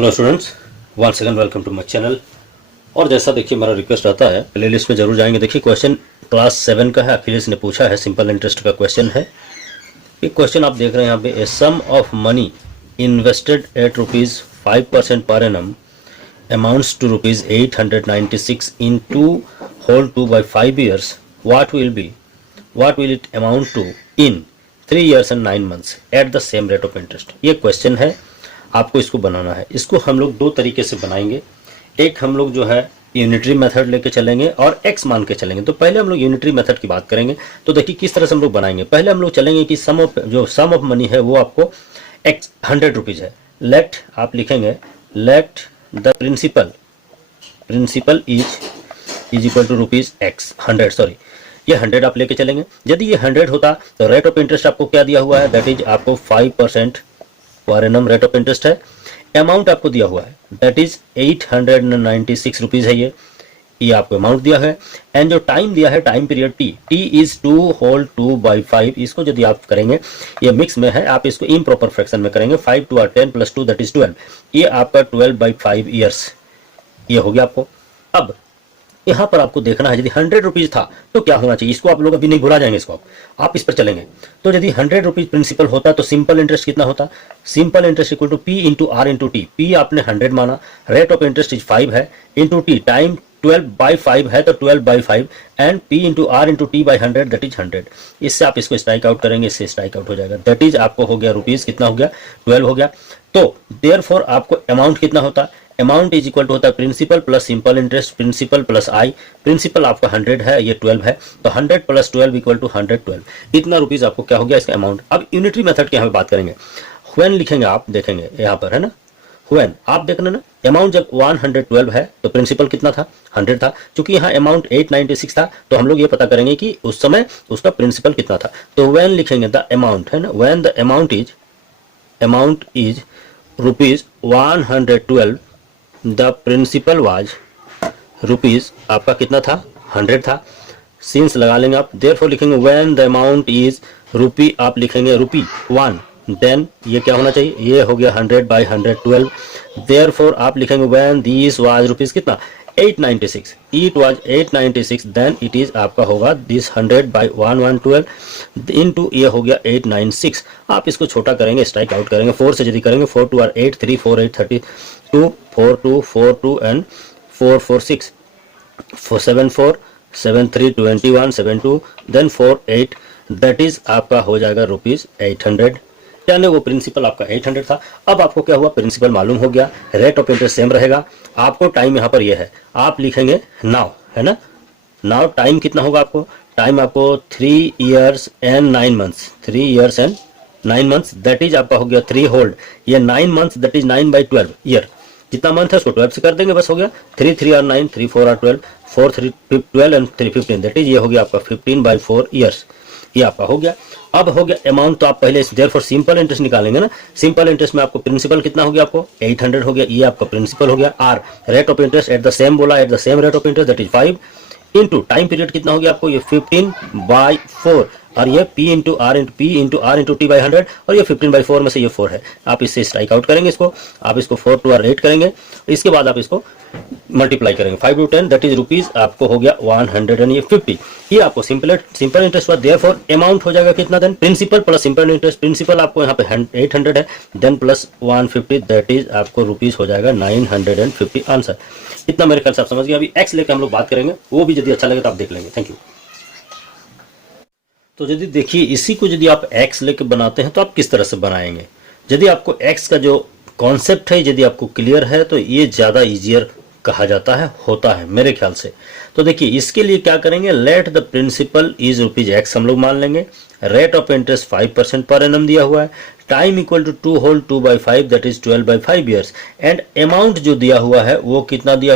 Hello students, once again welcome to my channel. और जैसा देखिए मेरा रिक्वेस्ट आता है, प्ले लिस्ट में जरूर जाएंगे। देखिए क्वेश्चन क्लास 7 का है, अखिलेश ने पूछा है, सिंपल इंटरेस्ट का क्वेश्चन है। ये क्वेश्चन आप देख रहे हैं यहाँ पे, a sum of money invested at ₹5% per annum amounts to ₹896 in 2 by 5 years. What will it amount to in 3 years and 9 months at the same rate of interest? ये क्वेश्चन है, आपको इसको बनाना है। इसको हम लोग दो तरीके से बनाएंगे। एक हम लोग जो है यूनिटरी मेथड लेके चलेंगे और एक्स मान के चलेंगे। तो पहले हम लोग यूनिटरी मेथड की बात करेंगे। तो देखिए किस तरह से हम लोग बनाएंगे। पहले हम लोग चलेंगे कि सम ऑफ मनी है वो आपको एक्स ₹100 है। लेट आप लिखेंगे, let the principal is equal to ₹X 100, sorry ये 100 आप लेके चलेंगे। यदि ये 100 होता तो रेट ऑफ इंटरेस्ट आपको क्या दिया हुआ है, दैट इज आपको 5% per annum rate of interest है। अमाउंट आपको दिया हुआ है दैट इज ₹896 है। ये आपको अमाउंट दिया है। एंड जो टाइम दिया है, टाइम पीरियड टी इज 2/2/5। इसको यदि आप करेंगे, ये मिक्स में है, आप इसको इम्प्रॉपर फ्रैक्शन में करेंगे। 5 2 10 + 2 दैट इज 12। ये आपका 12/5 ईयर्स ये हो गया आपको। अब यहाँ पर आपको देखना है, यदि ₹100 था तो क्या होना चाहिए। इसको आप लोग अभी नहीं भुला जाएंगे, इसको आप इस पर चलेंगे। तो यदि ₹100 प्रिंसिपल होता तो सिंपल इंटरेस्ट कितना होता, simple interest equal to P into R into T. P आपने 100 माना, रेट ऑफ इंटरेस्ट इज 5 है, इंटू टी, टाइम 12/5 है तो 12/5 and P into R into T by 100 that is 100। इससे आप इसको स्ट्राइक आउट करेंगे, इससे स्ट्राइक आउट हो जाएगा। दैट इज आपको हो गया रुपीज कितना हो गया, 12 हो गया। तो देयरफॉर आपको अमाउंट कितना होता, अमाउंट इज इक्वल टू होता है principal plus simple interest, principal plus I. Principal आपका 100 है, ये 12 है, तो 100 + 12 इक्वल टू 112। इतना रुपीज आपको क्या हो गया इसका अमाउंट। अब यूनिटरी मेथड की यहाँ पे बात करेंगे। व्हेन लिखेंगे आप, देखेंगे यहाँ पर है ना, व्हेन आप देखना ना, अमाउंट जब 112 है तो प्रिंसिपल कितना था, 100 था। चूंकि यहाँ अमाउंट 896 था तो हम लोग ये पता करेंगे कि उस समय उसका प्रिंसिपल कितना था। तो व्हेन लिखेंगे द अमाउंट है ना, when the amount is ₹112, the principal was rupees आपका कितना था, 100 था। सिंस लगा लेंगे आप, देयरफॉर लिखेंगे व्हेन द अमाउंट इज रुपी, आप लिखेंगे ₹1, देन ये क्या होना चाहिए, ये हो गया 100/112। देयरफॉर आप लिखेंगे व्हेन दिस वाज रुपीज कितना, 896, it was 896, then it is आपका होगा दिस 100/112 इनटू ये हो गया 896। आप इसको छोटा करेंगे, स्ट्राइक आउट करेंगे, 4 से यदि करेंगे 4 2 8 3 4 8 32 4 2 4 2 एंड 4 4 6 4 7 4 7 3 21 7 2 देन 4 8 दैट इज आपका हो जाएगा ₹800। यानी वो प्रिंसिपल आपका 800 था। अब आपको क्या हुआ, प्रिंसिपल मालूम हो गया, रेट ऑफ इंटरेस्ट सेम रहेगा। आपको टाइम यहाँ पर ये है, आप लिखेंगे नाउ है ना, नाउ टाइम कितना होगा आपको, टाइम आपको 3 years and 9 months, 3 years and 9 months that is आपका हो गया 3 होल्ड, ये 9 months दैट इज 9/12 ईयर। जितना मंथ है उसको 12 से कर देंगे, बस हो गया। 3 3 are 9, 3 4 are 12, 4 3 12 and 3 15 that is ये हो गया आपका 15/4 ईयर्स। ये आपका हो गया। अब हो गया अमाउंट, तो आप पहले देयरफॉर सिंपल इंटरेस्ट निकालेंगे ना। सिंपल इंटरेस्ट में आपको प्रिंसिपल कितना हो गया, आपको 800 हो गया, ये आपका प्रिंसिपल हो गया। R rate of interest at the same बोला, at the same rate of interest that is 5 into time period कितना हो गया आपको, ये 15/4 और ये P into R into T by 100 और ये 15/4 में से ये 4 है। आप इससे स्ट्राइक आउट करेंगे इसको, आप इसको 4 2 और 8 करेंगे। इसके बाद आप इसको मल्टीप्लाई करेंगे 5 2 10 दैट इज रुपीज आपको हो गया 150। ये आपको सिंपल इंटरेस्ट हुआ। देयरफॉर अमाउंट हो जाएगा कितना, then principal plus simple interest. Principal आपको यहाँ पे 800 है, देन प्लस 150 दैट इज आपको रुपीज हो जाएगा 950 आंसर। इतना मेरे ख्याल से आप समझ गए। अभी एक्स लेकर हम लोग बात करेंगे, वो भी यदि अच्छा लगे तो आप देख लेंगे। Thank you. तो यदि देखिए इसी को यदि आप एक्स लेके बनाते हैं तो आप किस तरह से बनाएंगे। यदि आपको एक्स का जो कॉन्सेप्ट है यदि आपको क्लियर है तो ये ज़्यादा इजियर कहा जाता है, होता है मेरे ख्याल से। तो देखिए इसके लिए क्या करेंगे, let the principal is ₹X हम लोग मान लेंगे, rate of interest 5% per annum दिया हुआ है, time equal to 2 whole 2/5 that is 12/5 years and amount जो दिया हुआ है वो कितना दिया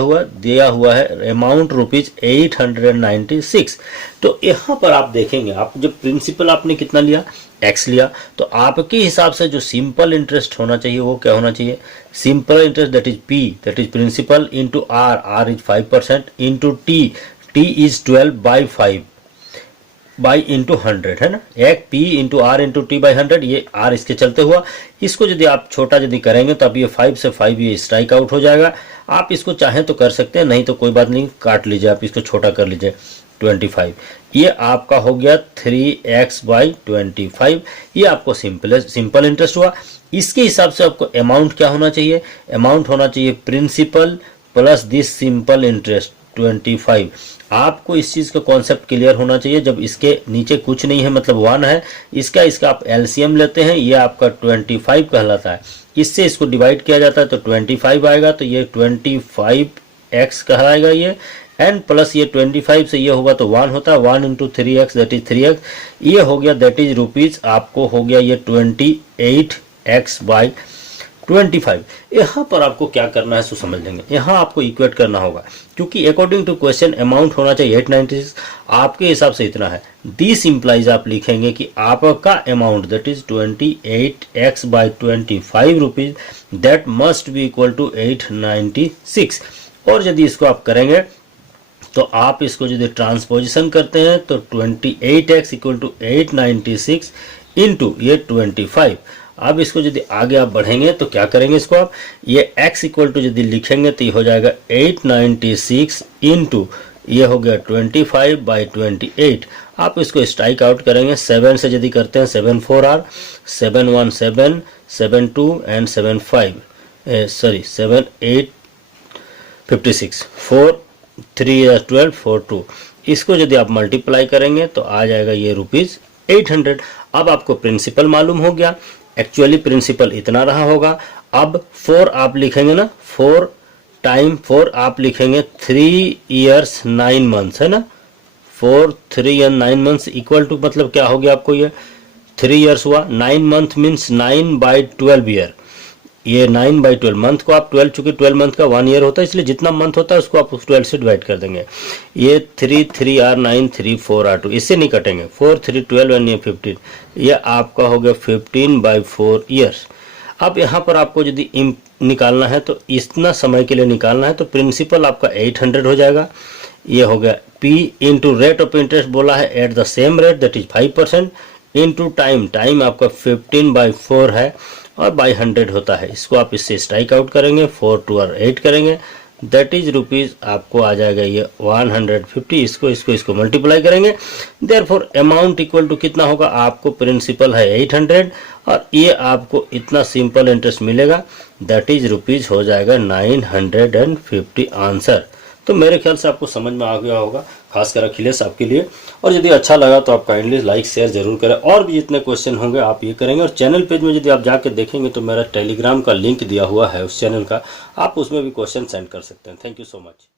हुआ है अमाउंट ₹896। तो यहाँ पर आप देखेंगे, आप जो प्रिंसिपल आपने कितना लिया, एक्स लिया, तो आपके हिसाब से जो सिंपल इंटरेस्ट होना चाहिए वो क्या होना चाहिए, simple interest that is P that is principal into R is 5% into T is 12/5 by into 100 है ना, एक P into R into T by 100, ये R इसके चलते हुआ। इसको यदि आप छोटा यदि करेंगे तो अब ये 5 से 5 ये स्ट्राइक आउट हो जाएगा। आप इसको चाहें तो कर सकते हैं, नहीं तो कोई बात नहीं, काट लीजिए, आप इसको छोटा कर लीजिए 25। ये आपका हो गया 3x बाई 25। ये आपको सिंपल इंटरेस्ट हुआ। इसके हिसाब से आपको अमाउंट क्या होना चाहिए, अमाउंट होना चाहिए principal plus this simple interest 25। आपको इस चीज का कॉन्सेप्ट क्लियर होना चाहिए। जब इसके नीचे कुछ नहीं है मतलब 1 है, इसका आप एलसीएम लेते हैं, ये आपका 25 कहलाता है। इससे इसको डिवाइड किया जाता है तो 25 आएगा, तो ये 25x कहलाएगा ये, एन प्लस ये 25 से ये होगा तो 1 होता है, 1 into 3x that is 3x। ये हो गया दैट इज रुपीज, आपको हो गया ये 28x बाई 25। यहाँ पर आपको क्या करना है सो समझ लेंगे। यहाँ आपको इक्वेट करना होगा, क्योंकि अकॉर्डिंग टू क्वेश्चन अमाउंट होना चाहिए 896, आपके हिसाब से इतना है। दिस इंप्लाइज आप लिखेंगे कि आपका amount that is 28x by 25 rupees that must be equal to 896। और यदि इसको आप करेंगे तो आप इसको यदि ट्रांसपोजिशन करते हैं तो 28x इक्वल टू 896 इंटू ये 25। अब इसको यदि आगे आप बढ़ेंगे तो क्या करेंगे, इसको आप ये x इक्वल टू यदि लिखेंगे तो ये हो जाएगा 896 इंटू ये हो गया 25 बाई 28। आप इसको स्ट्राइक आउट करेंगे, 7 से यदि करते हैं 7 4 आर, 7 1 7 7 2 एंड 7 5 7 8 56 4 3 12 4 2। इसको यदि आप मल्टीप्लाई करेंगे तो आ जाएगा ये रुपीज 800। अब आपको प्रिंसिपल मालूम हो गया, एक्चुअली प्रिंसिपल इतना रहा होगा। अब 4 आप लिखेंगे ना, 4 टाइम 4 आप लिखेंगे 3 इयर्स 9 मंथ्स है ना, 4 3 and 9 मंथ्स इक्वल टू मतलब क्या हो गया आपको, ये 3 इयर्स हुआ, 9 मंथ मीन्स 9 बाई 12 ईयर। ये 9 बाई 12 मंथ को आप 12, चूंकि 12 मंथ का 1 ईयर होता है इसलिए जितना मंथ होता है उसको आप 12 से डिवाइड कर देंगे। ये 3 3 आर 9 3 4 आर 2, इससे नहीं कटेंगे, 4 3 12 एंड ये 15, ये आपका हो गया 15 बाई 4 ईयर्स। अब यहाँ पर आपको यदि निकालना है तो इतना समय के लिए निकालना है तो प्रिंसिपल आपका 800 हो जाएगा। ये हो गया P into rate of interest बोला है eight the same rate that is 5% into time, time आपका 15 बाई 4 है और बाई 100 होता है। इसको आप इससे स्ट्राइक आउट करेंगे, 4 2 और 8 करेंगे, दैट इज रुपीज आपको आ जाएगा ये 150। इसको मल्टीप्लाई करेंगे, देयरफॉर अमाउंट इक्वल टू कितना होगा, आपको प्रिंसिपल है 800 और ये आपको इतना सिंपल इंटरेस्ट मिलेगा, दैट इज रुपीज हो जाएगा 950 आंसर। तो मेरे ख्याल से आपको समझ में आ गया होगा, खासकर अखिलेश आपके लिए। और यदि अच्छा लगा तो आप काइंडली लाइक शेयर जरूर करें, और भी जितने क्वेश्चन होंगे आप ये करेंगे। और चैनल पेज में यदि आप जाके देखेंगे तो मेरा टेलीग्राम का लिंक दिया हुआ है उस चैनल का, आप उसमें भी क्वेश्चन सेंड कर सकते हैं। Thank you so much.